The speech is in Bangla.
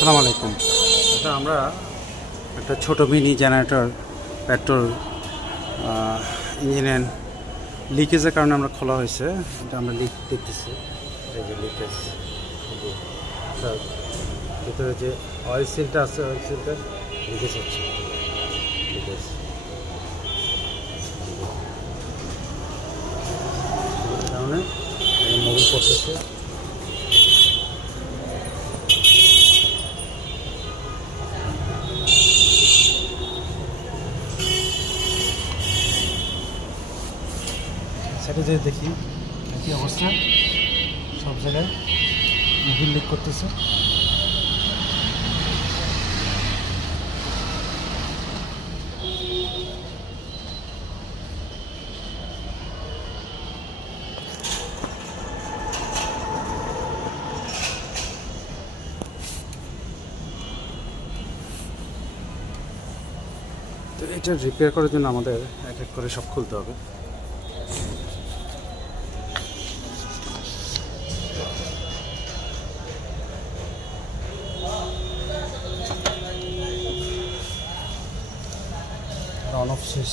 আসসালামু আলাইকুম। এটা আমরা একটা ছোট মিনি জেনারেটর পেট্রোল ইঞ্জিনের লিকেজের কারণে আমরা খোলা হয়েছে। এটা আমরা লিক দেখতেছি, এই যে লিকেজ, ভিতরে যে অয়েল সিলটা আছে, অয়েল সিলটা লিকেজ হচ্ছে, লিকেজ কারণে মোবিল করতেছে। সেটা যে দেখি একই অবস্থা, সব জায়গায় মোবিল লিক করতেছে। তো এটা রিপেয়ার করার জন্য আমাদের এক এক করে সব খুলতে হবে। অন অফ শেষ।